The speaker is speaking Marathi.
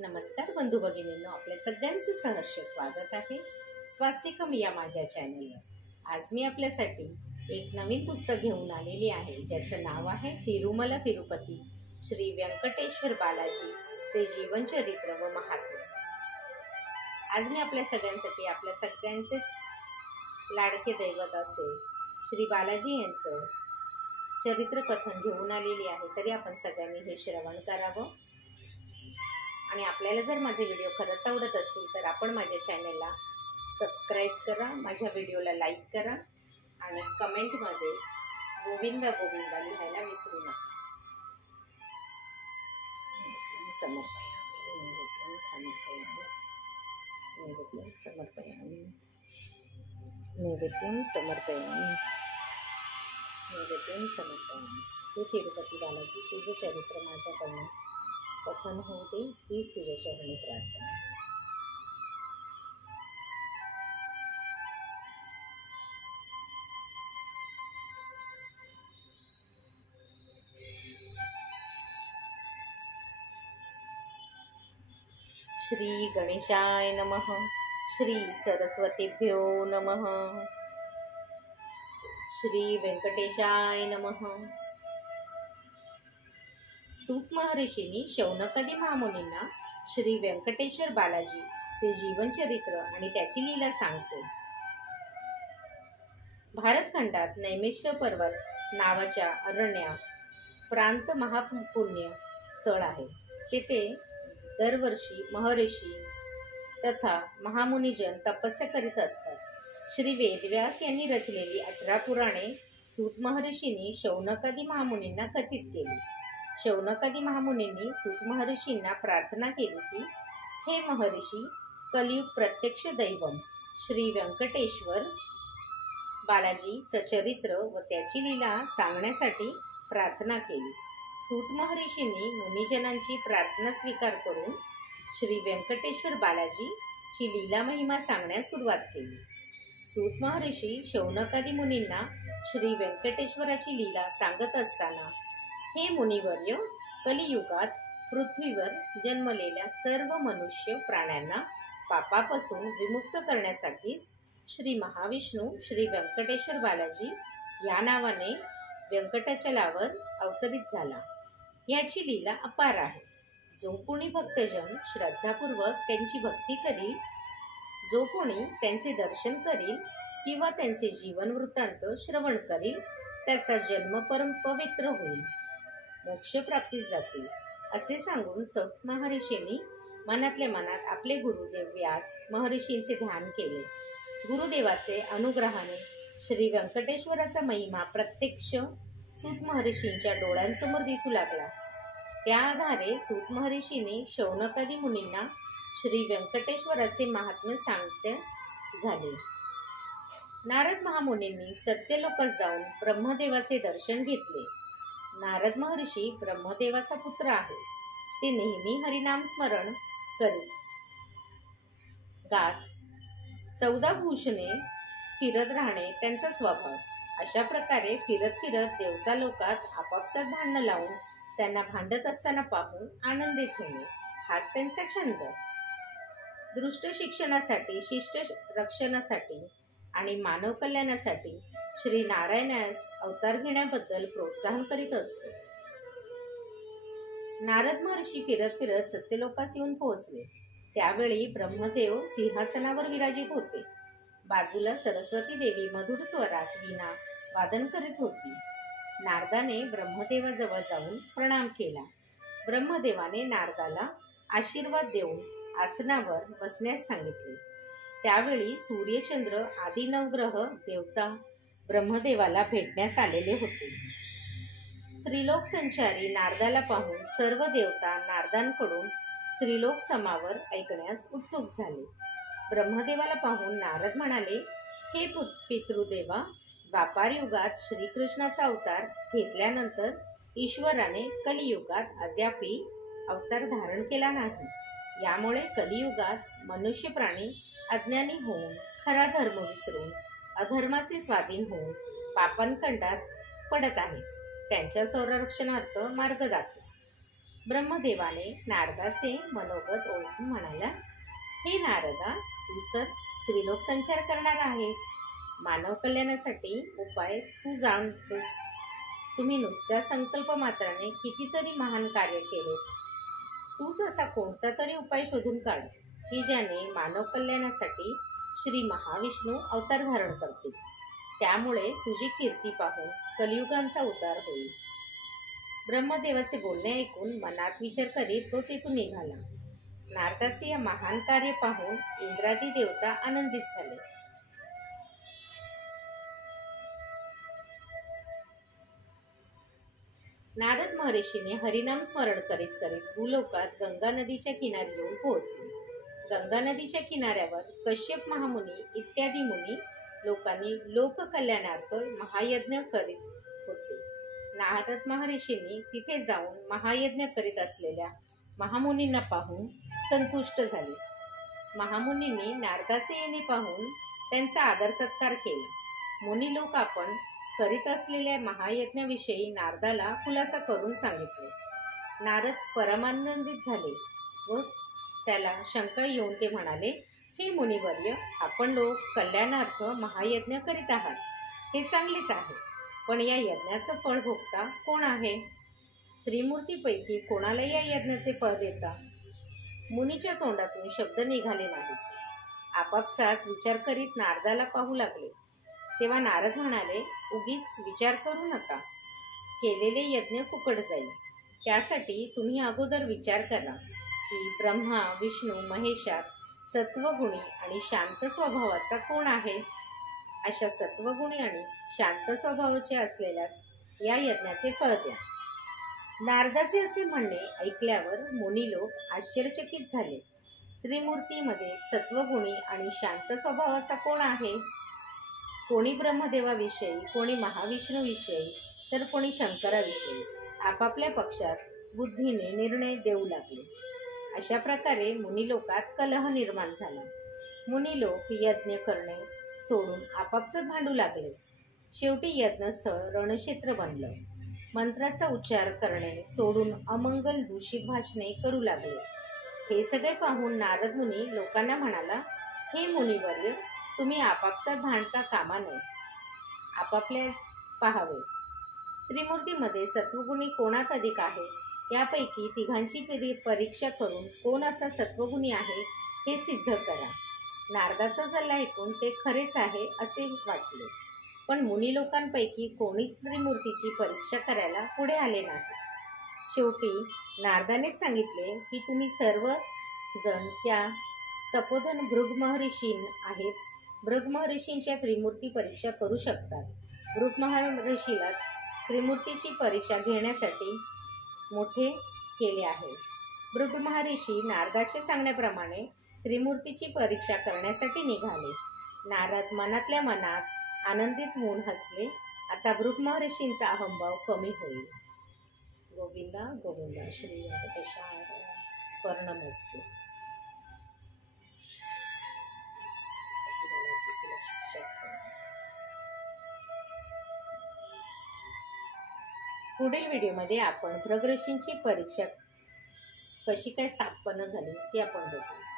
नमस्कार बंधू भगिनींनो, आपल्या सगळ्यांचं सहर्ष स्वागत आहे स्वास्तिकम या माझ्या चॅनलवर। आज मी आपल्यासाठी एक नवीन पुस्तक घेऊन आलेली आहे, ज्याचं नाव आहे तिरुमला तिरुपती श्री व्यंकटेश्वर बालाजी चे जीवनचरित्र व महात्म्य। आज मी आपल्या सगळ्यांसाठी आपल्या सगळ्यांचेच लाडके दैवत असे श्री बालाजी यांचं चरित्र कथन घेऊन आलेली आहे। तरी आपण सगळ्यांनी हे श्रवण करावं आणि आपल्याला जर माझे व्हिडिओ खरंच आवडत असतील तर आपण माझ्या चॅनलला सबस्क्राईब करा, माझ्या व्हिडिओला लाईक करा आणि कमेंटमध्ये गोविंदा गोविंदा लिहायला विसरू नका। नैवेद्यम समर्पयामि। हे तिरुपती बालाजी, तुझं चरित्र माझ्याकडून कथन होऊ दे, हीच तुझ्या चरणी प्रार्थना। श्री गणेशाय नमः। श्री सरस्वतीभ्यो नमः। श्री वेंकटेशाय नमः। सूत महर्षींनी शौनकादी महामुनींना श्री व्यंकटेश्वर बालाजी चे जीवनचरित्र आणि त्याची लीला सांगते। भारतखंडात नैमिष पर्वत नावाच्या अरण्यात प्रांत महापुण्य स्थळ आहे। तेथे दरवर्षी महर्षी तथा महामुनिजन तपस्या करीत असतात। श्री वेदव्यास यांनी रचलेली 18 पुराणे सूत महर्षींनी शौनकादी महामुनींना कथित केली। शौनकादी महामुनींनी सूत महर्षींना प्रार्थना केली की, हे महर्षी, कलियुग प्रत्यक्ष दैवम श्री व्यंकटेश्वर बालाजीचं चरित्र व त्याची लीला सांगण्यासाठी प्रार्थना केली। सूत महर्षींनी मुनिजनांची प्रार्थना स्वीकार करून श्री व्यंकटेश्वर बालाजी ची लीला महिमा सांगण्यास सुरुवात केली। सूत महर्षी शौनकादी मुनींना श्री व्यंकटेश्वराची लीला सांगत असताना, हे मुनिवर्य, कलियुगात पृथ्वीवर जन्मलेल्या सर्व मनुष्य प्राण्यांना पापापासून विमुक्त करण्यासाठीच श्री महाविष्णू श्री व्यंकटेश्वर बालाजी या नावाने व्यंकटाचलावर अवतरित झाला। याची लीला अपार आहे। जो कोणी भक्तजन श्रद्धापूर्वक त्यांची भक्ती करील, जो कोणी त्यांचे दर्शन करील किंवा त्यांचे जीवन वृत्तांत श्रवण करील, त्याचा जन्म परम पवित्र होईल, मोक्ष प्राप्तीस जातील, असे सांगून सूत महर्षींनी मनातल्या मनात आपले गुरुदेव व्यास महर्षींचे ध्यान केले। गुरुदेवाचे अनुग्रहाने श्री व्यंकटेश्वराचा महिमा प्रत्यक्ष सूत महर्षींच्या डोळ्यांसमोर दिसू लागला। त्या आधारे सूत महर्षींनी शौनकादी मुनींना श्री व्यंकटेश्वराचे महात्म्य सांगते झाले। नारद महामुनींनी सत्यलोकास जाऊन ब्रह्मदेवाचे दर्शन घेतले। नारद महर्षी ब्रह्मदेवाचा पुत्र आहे। ते नेहमी हरिनाम स्मरण करीत गात 14 भूषणे फिरत राहणे त्यांचा स्वभाव। अशा प्रकारे फिरत फिरत देवता लोकात आपापसात भांडण लावून त्यांना भांडत असताना पाहून आनंदित होणे हाच त्यांचा छंद। दृष्ट शिक्षणासाठी, शिष्ट रक्षणासाठी आणि मानव कल्याणासाठी श्री नारायणास अवतार घेण्याबद्दल प्रोत्साहन करीत असते। नारद महर्षी फिरत फिरत सत्यलोकास येऊन पोहोचले। त्यावेळी ब्रह्मदेव सिंहासनावर विराजित होते। बाजूला सरस्वती देवी मधुर स्वरात वीणा वादन करीत होती। नारदाने ब्रह्मदेवाजवळ जाऊन प्रणाम केला। ब्रह्मदेवाने नारदाला आशीर्वाद देऊन आसनावर बसण्यास सांगितले। त्यावेळी सूर्यचंद्र आदी नवग्रह देवता ब्रह्मदेवाला भेटण्यास आलेले होते। त्रिलोक संचारी नारदाला पाहून सर्व देवता नारदांकडून त्रिलोक समावर ऐकण्यास उत्सुक झाले। ब्रह्मदेवाला पाहून नारद म्हणाले, हे पितृदेवा, द्वापार युगात श्रीकृष्णाचा अवतार घेतल्यानंतर ईश्वराने कलियुगात अद्यापि अवतार धारण केला नाही। यामुळे कलियुगात मनुष्य प्राणी अज्ञानी होऊन खरा धर्म विसरून अधर्माचे स्वाधीन होऊन पापांकंडात पडत आहेत। त्यांच्या संरक्षणार्थ मार्ग दाखवा। ब्रह्मदेवाने नारदाचे मनोगत ओळखून म्हणाला, हे नारदा, तू तर त्रिलोक संचार करणार आहेस. मानव कल्याणासाठी उपाय तू जाणतोस. तुम्ही नुसत्या संकल्प मात्राने कितीतरी महान कार्य केले. तूच असा कोणता तरी उपाय शोधून काढ की ज्याने मानव कल्याणासाठी श्री महाविष्णू अवतार धारण करतील. त्यामुळे तुझी कीर्ती पाहून कलियुगांचा उद्धार होईल. ब्रह्मदेवाचे बोलणे ऐकून मनात विचार करीत तो तेथून निघाला. नारदाचे या महान कार्य पाहून इंद्रादी देवता आनंदित झाले. नारद महर्षीने हरिनाम स्मरण करीत करीत भूलोकात गंगा नदीच्या किनारी येऊन पोहोचले. गंगा नदीच्या किनाऱ्यावर कश्यप महामुनी इत्यादी मुनी लोकांनी लोककल्याणार्थ महायज्ञ करीत होते. नारद महर्षींनी तिथे जाऊन महायज्ञ करीत असलेल्या महामुनींना पाहून संतुष्ट झाले. महामुनींनी नारदाचे येणे पाहून त्यांचा आदर सत्कार केला. मुनी लोक आपण करीत असलेल्या महायज्ञाविषयी नारदाला खुलासा करून सांगितले. नारद परमानंदित झाले व त्याला शंका येऊन ते म्हणाले, हे मुनिवर्य, आपण लोक कल्याणार्थ महायज्ञ करीत आहात, हे चांगलेच आहे. पण या यज्ञाचं फळ भोगता कोण आहे? त्रिमूर्तीपैकी कोणाला या यज्ञाचे फळ देता? मुनीच्या तोंडातून शब्द निघाले नाहीत. आपापसात विचार करीत नारदाला पाहू लागले. तेव्हा नारद म्हणाले, उगीच विचार करू नका. केलेले यज्ञ फुकट जाईल. त्यासाठी तुम्ही अगोदर विचार करा की ब्रह्मा, विष्णू, महेशात सत्वगुणी आणि शांत स्वभावाचा कोण आहे? अशा सत्वगुणी आणि शांत स्वभावाचे असलेल्याच या यज्ञाचे फळ द्या. नारदाचे असे म्हणणे ऐकल्यावर मुनी लोक आश्चर्यचकित झाले. त्रिमूर्तीमध्ये सत्वगुणी आणि शांत स्वभावाचा कोण आहे? कोणी ब्रह्मदेवाविषयी, कोणी महाविष्णूविषयी, तर कोणी शंकराविषयी आपापल्या पक्षात बुद्धीने निर्णय देऊ लागले. अशा प्रकारे मुनिलोकात कलह निर्माण झाला. मुनिलोक यज्ञ करणे सोडून आपापसात भांडू लागले. शेवटी यज्ञस्थळ रणक्षेत्र बनलं. मंत्राचा उच्चार करणे सोडून अमंगल दूषित भाषणे करू लागले. हे सगळे पाहून नारद मुनी लोकांना म्हणाला, हे मुनिवर्य, तुम्ही आपापसात भांडता कामा नये. आपापल्याच पाहावे. त्रिमूर्तीमध्ये सत्वगुणी कोणात अधिक आहे यापैकी तिघांची परीक्षा करून कोण असा सत्वगुणी आहे हे सिद्ध करा. नारदाचा सल्ला ऐकून ते खरेच आहे असे वाटले. पण मुनी लोकांपैकी कोणीच त्रिमूर्तीची परीक्षा करायला पुढे आले नाही. शेवटी नारदानेच सांगितले की तुम्ही सर्व जण त्या तपोधन भृग महर्षी आहेत. भृग महर्षींच्या त्रिमूर्ती परीक्षा करू शकतात. भृग महर्षीलाच त्रिमूर्तीची परीक्षा घेण्यासाठी मोठे केले आहे. भृग महर्षी नारदाच्या सांगण्याप्रमाणे त्रिमूर्तीची परीक्षा करण्यासाठी निघाले. नारद मनातल्या मनात आनंदित होऊन हसले. आता भृग महर्षींचा अहंभाव कमी होईल. गोविंदा गोविंदा श्री व्यंकटेशाय वर्णमस्तु. पुढील व्हिडिओमध्ये आपण भृग ऋषींची परीक्षा कशी काय स्थापन झाली ते आपण बघू.